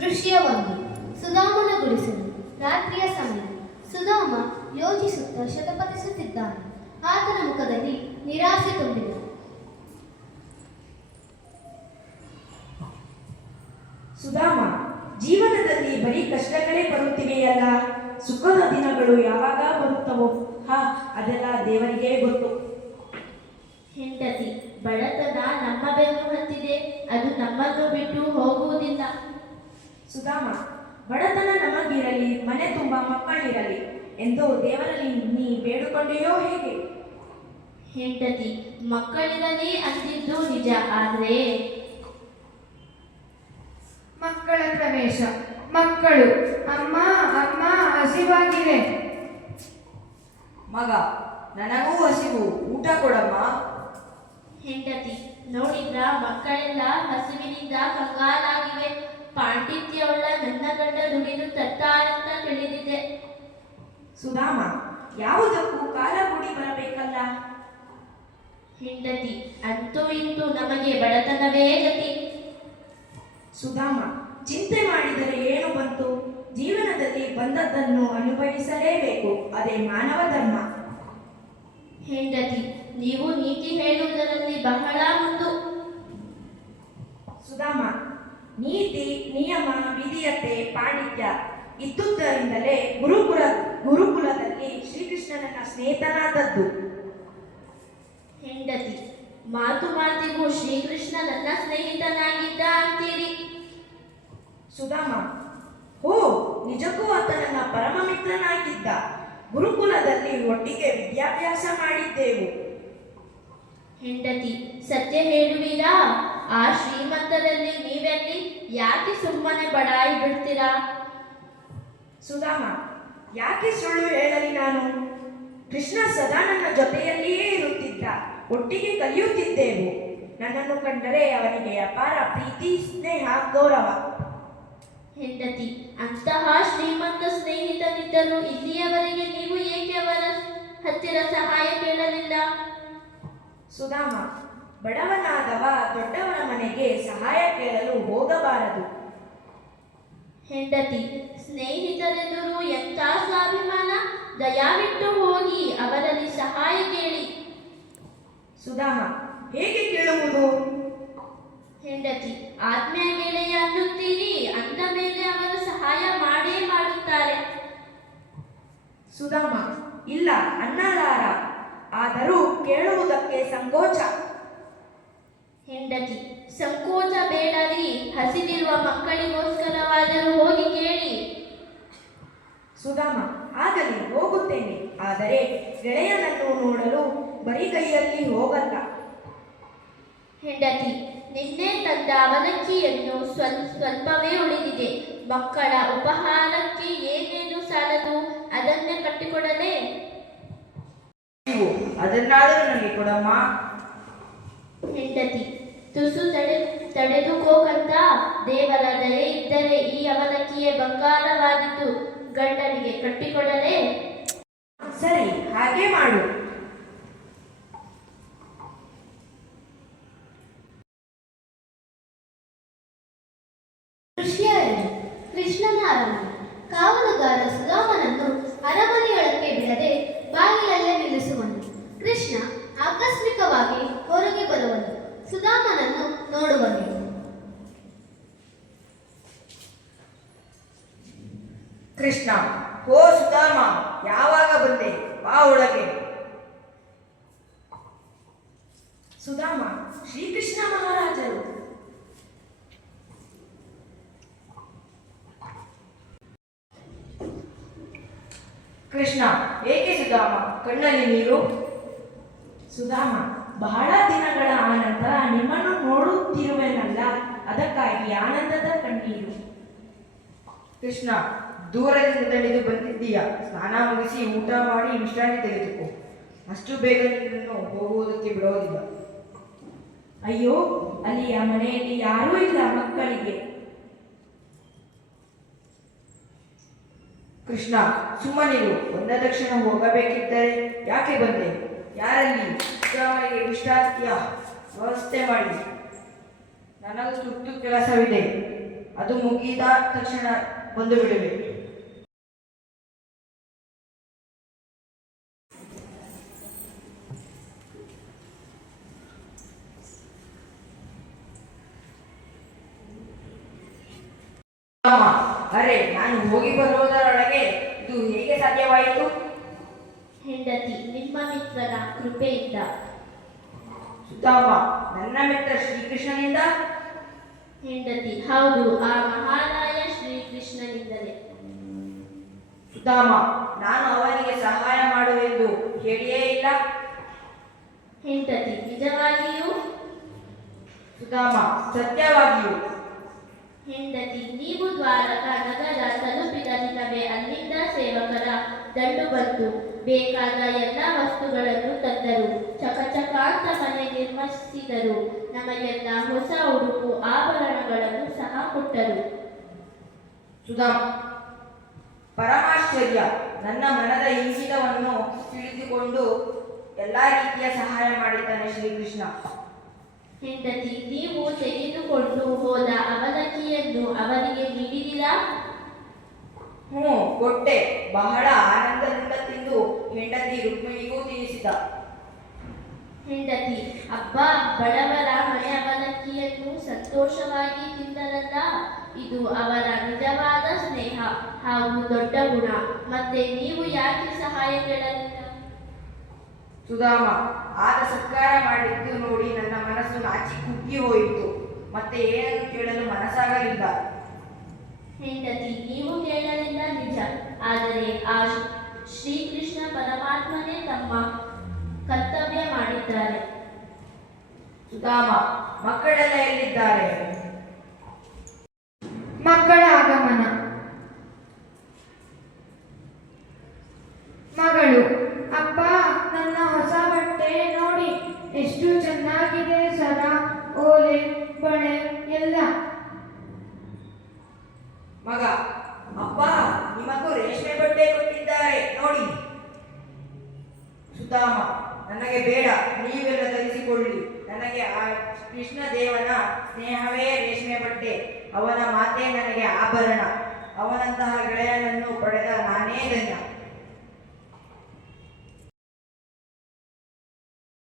ದೃಶ್ಯ 1. ಸುಧಾಮನ ಗುಡಿಸಲು. ರಾತ್ರಿಯ ಸಮಯ. ಸುಧಾಮ ಯೋಚಿಸುತ್ತಾ ಶತಪಥಿಸುತ್ತಿದ್ದಾನೆ. ಆತನ ಮುಖದಲ್ಲಿ ನಿರಾಸೆ ತುಂಬಿದೆ. ಸುಧಾಮ, ಜೀವನದಲ್ಲಿ ಬರೀ ಕಷ್ಟಗಳೇ ಬರುತ್ತಿವೆಯಲ್ಲ. ಸುಖದ ದಿನಗಳು ಯಾವಾಗ ಬರುತ್ತವೋ ಅದೆಲ್ಲ ದೇವರಿಗೆ ಗೊತ್ತು. ಹೆಂಡತಿ, ಬಡತನ ನಮ್ಮ ಬೆನ್ನು ಹತ್ತಿದೆ, ಅದು ನಮ್ಮನ್ನು ಬಿಟ್ಟು ಹೋಗುವುದಿಲ್ಲ. ಸುಧಾಮ, ಬಡತನ ನಮಗಿರಲಿ, ಮನೆ ತುಂಬ ಮಕ್ಕಳಿರಲಿ ಎಂದು ದೇವರಲ್ಲಿ ನೀ ಬೇಡಿಕೊಂಡೆಯೋ ಹೇಗೆ? ಹೆಂಡತಿ, ಮಕ್ಕಳಿರಲಿ ಅಂದಿದ್ದು ನಿಜ, ಆದರೆ ಮಕ್ಕಳ ಪ್ರವೇಶ. ಮಕ್ಕಳು, ಅಮ್ಮ ಅಮ್ಮ ಹಸಿವಾಗಿದೆ. ಮಗ, ನನಗೂ ಹಸಿವು, ಊಟ ಕೊಡಮ್ಮ. ಹೆಂಡತಿ, ನೋಡಿದ್ರ ಮಕ್ಕಳೆಲ್ಲ ಹಸಿವಿನಿಂದ ಕಂಗಾಲಾಗಿವೆ. ಪಾಂಡಿತ್ಯವುಳ್ಳ ನನ್ನ ಗಂಡ ದುಡಿದು ತತ್ತಾರಂತ ತಿಳಿದಿದೆ. ಸುಧಾಮ, ಯಾವುದಕ್ಕೂ ಕಾಲ ಕೂಡಿ ಬರಬೇಕಲ್ಲ. ಹೆಂಡತಿ, ಅಂತೂ ಇಂತೂ ನಮಗೆ ಬಡತನವೇ ಗತಿ. ಸುಧಾಮ, ಚಿಂತೆ ಮಾಡಿದರೆ ಏನು ಬಂತು? ಜೀವನದಲ್ಲಿ ಬಂದದ್ದನ್ನು ಅನುಭವಿಸಲೇಬೇಕು, ಅದೇ ಮಾನವ ಧರ್ಮ. ಹೆಂಡತಿ, ನೀವು ನೀತಿ ಹೇಳುವುದರಲ್ಲಿ ಬಹಳ ಮುಂದು. ಸುಧಾಮ, ನೀತಿ, ನಿಯಮ, ವಿಧಿಯತೆ, ಪಾಂಡಿತ್ಯ ಇದ್ದುದರಿಂದಲೇ ಗುರುಕುಲದಲ್ಲಿ ಶ್ರೀಕೃಷ್ಣನನ್ನ ಸ್ನೇಹಿತನಾದದ್ದು. ಹೆಂಡತಿ, ಮಾತು ಮಾತಿಗೂ ಶ್ರೀಕೃಷ್ಣ ನನ್ನ ಸ್ನೇಹಿತನಾಗಿದ್ದ ಅಂತೀರಿ. ಸುಧಾಮ, ಓ, ನಿಜಕ್ಕೂ ಆತ ನನ್ನ ಪರಮ ಮಿತ್ರನಾಗಿದ್ದ. ಗುರುಕುಲದಲ್ಲಿ ಒಟ್ಟಿಗೆ ವಿದ್ಯಾಭ್ಯಾಸ ಮಾಡಿದ್ದೆವು. ಹೆಂಡತಿ, ಸತ್ಯ ಹೇಳುವಿರಾ? ಆ ಶ್ರೀಮಂತರಲ್ಲಿ ನೀವೆಲ್ಲಿ? ಯಾಕೆ ಸುಮ್ಮನೆ ಬಡಾಯಿ ಬಿಡ್ತೀರಾ? ಸುಧಾಮ, ಯಾಕೆ ಸುಳ್ಳು ಹೇಳಲಿ ನಾನು? ಕೃಷ್ಣ ಸದಾ ನನ್ನ ಜೊತೆಯಲ್ಲಿಯೇ ಇರುತ್ತಿದ್ದ, ಒಟ್ಟಿಗೆ ಕಲಿಯುತ್ತಿದ್ದೆವು. ನನ್ನನ್ನು ಕಂಡರೆ ಅವನಿಗೆ ಅಪಾರ ಪ್ರೀತಿ, ಸ್ನೇಹ, ಗೌರವ. ಹೆಂಡತಿ, ಅಂತಹ ಶ್ರೀಮಂತ ಸ್ನೇಹಿತರಿದ್ದರೂ ಇಲ್ಲಿಯವರೆಗೆ ನೀವು ಏಕೆ ಅವರ ಹತ್ತಿರ ಸಹಾಯ ಕೇಳಲಿಲ್ಲ? ಸುಧಾಮ, ಬಡವನಾದವ ದೊಡ್ಡವರ ಮನೆಗೆ ಸಹಾಯ ಕೇಳಲು ಹೋಗಬಾರದು. ಹೆಂಡತಿ, ಸ್ನೇಹಿತರೆದುರು ಎಂಥ ಸ್ವಾಭಿಮಾನ! ದಯವಿಟ್ಟು ಹೋಗಿ ಅವರಲ್ಲಿ ಸಹಾಯ ಕೇಳಿ. ಸುಧಾಮ, ಹೇಗೆ ಕೇಳುವುದು? ಹೆಂಡತಿ, ಆತ್ಮೀಯ ಗೆಳೆಯ ಅನ್ನುತ್ತೀರಿ, ಅಂದ ಮೇಲೆ ಅವರು ಸಹಾಯ ಮಾಡೇ ಮಾಡುತ್ತಾರೆ. ಸುಧಾಮ, ಇಲ್ಲ ಅನ್ನಲಾರ, ಆದರೂ ಕೇಳುವುದಕ್ಕೆ ಸಂಕೋಚ. ಹೆಂಡತಿ, ಸಂಕೋಚ ಬೇಡರಿ, ಹಸಿದಿರುವ ಮಕ್ಕಳಿಗೋಸ್ಕರವಾದರೂ ಹೋಗಿ ಕೇಳಿ. ಸುಧಾಮ, ಆಗಲಿ, ಹೋಗುತ್ತೇನೆ. ಆದರೆ ಗೆಳೆಯನನ್ನು ನೋಡಲು ಬರಿಗೈಯಲ್ಲಿ ಹೋಗಲ್ಲ. ಹೆಂಡತಿ, ನಿನ್ನೆ ತಂದ ಅವಲಕ್ಕಿಯನ್ನು ಸ್ವಲ್ಪವೇ ಉಳಿದಿದೆ. ಮಕ್ಕಳ ಉಪಹಾರಕ್ಕೆ ಏನೇನು ಸಾಲದು, ಅದನ್ನೇ ಕಟ್ಟಿಕೊಡಲೇ? ಅದನ್ನಾದರೂ ನನಗೆ ಕೊಡಮ್ಮ. ಹೆಂಡತಿ, ತುಸು ತಡೆದುಕೋಕಂತ. ದೇವರ ದಯೆ ಇದ್ದರೆ ಈ ಅವಲಕ್ಕಿಯೇ ಬಂಗಾರವಾದಿದ್ದು, ಗಂಡನಿಗೆ ಕಟ್ಟಿಕೊಡಲೇ? ಸರಿ, ಹಾಗೆ ಮಾಡು. ದೃಶ್ಯ 2. ಕೃಷ್ಣನ ಅರಮನೆ. ಕಾವಲುಗಾರ ಸುಧಾಮನನ್ನು ಅರಮನೆಯೊಳಕ್ಕೆ ಬಿಡದೆ ಬಾಗಿಲಲ್ಲೇ ನಿಲ್ಲಿಸುವನು. ಕೃಷ್ಣ ಆಕಸ್ಮಿಕವಾಗಿ ಹೊರಗೆ ಬರುವನು. ಸುಧಾಮನನ್ನು ನೋಡುವನು. ಕೃಷ್ಣ, ಓ ಸುಧಾಮ, ಯಾವಾಗ ಬಂದೆ? ಬಾ ಒಳಗೆ. ಸುಧಾಮ, ಶ್ರೀಕೃಷ್ಣ ಮಹಾರಾಜರು. ಕೃಷ್ಣ, ಏಕೆ ಸುಧಾಮ, ಕಣ್ಣಲ್ಲಿ ನೀರು? ಸುಧಾಮ, ಬಹಳ ದಿನಗಳ ಆನಂತರ ನಿಮ್ಮನ್ನು ನೋಡುತ್ತಿರುವೆನಲ್ಲ, ಅದಕ್ಕಾಗಿ ಆನಂದದ ಕಣ್ಣೀರು. ಕೃಷ್ಣ, ದೂರದಿಂದ ತಿಳಿದು ಬಂದಿದ್ದೀಯ. ಸ್ನಾನ ಮುಗಿಸಿ ಊಟ ಮಾಡಿ ವಿಶ್ರಾಂತಿ ತೆಗೆದುಕೋ. ಅಷ್ಟು ಬೇಗ ನಿನ್ನನ್ನು ಹೋಗುವುದಕ್ಕೆ ಬಿಡೋದಿಲ್ಲ. ಅಯ್ಯೋ, ಅಲ್ಲಿಯ ಮನೆಯಲ್ಲಿ ಯಾರೂ ಇಲ್ಲ ಮಕ್ಕಳಿಗೆ. ಕೃಷ್ಣ, ಸುಮ್ಮನಿರು. ಒಂದ ತಕ್ಷಣ ಹೋಗಬೇಕಿದ್ದರೆ ಯಾಕೆ ಬಂದೆ? ಯಾರಲ್ಲಿ? ಸುಧಾಮನಿಗೆ ವಿಶ್ರಾಂತಿಯ ವ್ಯವಸ್ಥೆ ಮಾಡಿ. ನನಗೂ ತುರ್ತು ಕೆಲಸವಿದೆ. ಅದು ಮುಗಿದ ತಕ್ಷಣ ಬಂದು ಬಿಡುವೆ. ಸುಧಾಮ, ಅರೆ ನಾನು ಹೋಗಿ ಬರುವುದರೊಳಗೆ ಇದು ಹೇಗೆ ಸಾಧ್ಯವಾಯಿತು? ಹೆಂಡತಿ, ನಿಮ್ಮ ಮಿತ್ರನ ಕೃಪೆಯಿಂದ. ಸುಧಾಮ, ನನ್ನ ಮಿತ್ರ ಶ್ರೀಕೃಷ್ಣನಿಂದ? ಹೆಂಡತಿ, ಹೌದು, ಆ ಮಹಾರಾಯ ಶ್ರೀಕೃಷ್ಣನಿಂದಲೇ. ಸುಧಾಮ, ನಾನು ಅವನಿಗೆ ಸಹಾಯ ಮಾಡುವೆಂದು ಹೇಳಿಯೇ ಇಲ್ಲ. ಹೆಂಡತಿ, ನಿಜವಾಗಿಯೂ? ಸುಧಾಮ, ಸತ್ಯವಾಗಿಯೂ. ಹೆಂಡತಿ, ನೀವು ದ್ವಾರಕಾ ನಗರ ತಲುಪಿದ ದಿನವೇ ಅಲ್ಲಿಂದ ಸೇವಕರ ದಂಡು ಬಂತು. ಬೇಕಾದ ಎಲ್ಲ ವಸ್ತುಗಳನ್ನು ತಂದರು. ಚಕಚಕಾಂತ ಮನೆ ನಿರ್ಮಿಸಿದರು. ನಮಗೆಲ್ಲ ಹೊಸ ಉಡುಪು ಆಭರಣಗಳನ್ನು ಸಹ ಕೊಟ್ಟರು. ಸುಧಾಮ, ಪರಮಾಶ್ಚರ್ಯ. ನನ್ನ ಮನದ ಇಂಗಿತವನ್ನು ತಿಳಿದುಕೊಂಡು ಎಲ್ಲ ರೀತಿಯ ಸಹಾಯ ಮಾಡಿದ್ದಾನೆ ಶ್ರೀಕೃಷ್ಣ. ಹೆಂಡತಿ, ನೀವು ತೆಗೆದುಕೊಂಡು ಹೋದ ಅವಲಕ್ಕಿಯನ್ನು ಅವರಿಗೆ ನೀಡಿದಿರಾ? ಹ್ಞೂ, ಕೊಟ್ಟೆ. ಬಹಳ ಆನಂದದಿಂದ ತಿಂದು ಹೆಂಡತಿ ರುಕ್ಮಿಣಿಗೂ ತಿನ್ನಿಸಿದ. ಹೆಂಡತಿ, ಅಬ್ಬಾ, ಬಡವರ ಮನೆ ಅವಲಕ್ಕಿಯನ್ನು ಸಂತೋಷವಾಗಿ ತಿಂದರಲ್ಲ. ಇದು ಅವರ ನಿಜವಾದ ಸ್ನೇಹ ಹಾಗೂ ದೊಡ್ಡ ಗುಣ. ಮತ್ತೆ ನೀವು ಯಾಕೆ ಸಹಾಯ ಕೇಳಲಿಲ್ಲ? ಸುಧಾಮ, ಆಗ ಸತ್ಕಾರ ಮಾಡಿದ್ದು ನೋಡಿ ನನ್ನ ಮನಸ್ಸು ನಾಚಿ ಕುಗ್ಗಿ ಹೋಯಿತು. ಮತ್ತೆ ಏನನ್ನು ಕೇಳಲು ಮನಸ್ಸಾಗಲಿಲ್ಲ. ಹೆಂಡತಿ, ನೀವು ಕೇಳಲಿಲ್ಲ ನಿಜ. ಆದರೆ ಆ ಶ್ರೀಕೃಷ್ಣ ಪರಮಾತ್ಮನೇ ತಮ್ಮ ಕರ್ತವ್ಯ ಮಾಡಿದ್ದಾರೆ. ಸುಧಾಮ, ಮಕ್ಕಳೆಲ್ಲ ಎಲ್ಲಿದ್ದಾರೆ? ಮಕ್ಕಳ ಆಗಮನ. ಮಗಳು, ಅಪ್ಪ, ನನ್ನ ಹೊಸ ಬಟ್ಟೆ ನೋಡಿ, ಎಷ್ಟು ಚೆನ್ನಾಗಿದೆ. ಸರ, ಓಲೆ, ಬಳೆ ಎಲ್ಲ. ಮಗ, ಅಪ್ಪ, ನಿಮಗೂ ರೇಷ್ಮೆ ಬಟ್ಟೆ ಕೊಟ್ಟಿದ್ದಾರೆ ನೋಡಿ. ಸುಧಾಮ, ನನಗೆ ಬೇಡ, ನೀವೆಲ್ಲ ಧರಿಸಿಕೊಳ್ಳಿ. ನನಗೆ ಆ ಕೃಷ್ಣ ದೇವನ ಸ್ನೇಹವೇ ರೇಷ್ಮೆ ಬಟ್ಟೆ. ಅವನ ಮಾತೇ ನನಗೆ ಆಭರಣ. ಅವನಂತಹ ಗೆಳೆಯನನ್ನು ಪಡೆದ ನಾನೇ ಧನ್ಯ.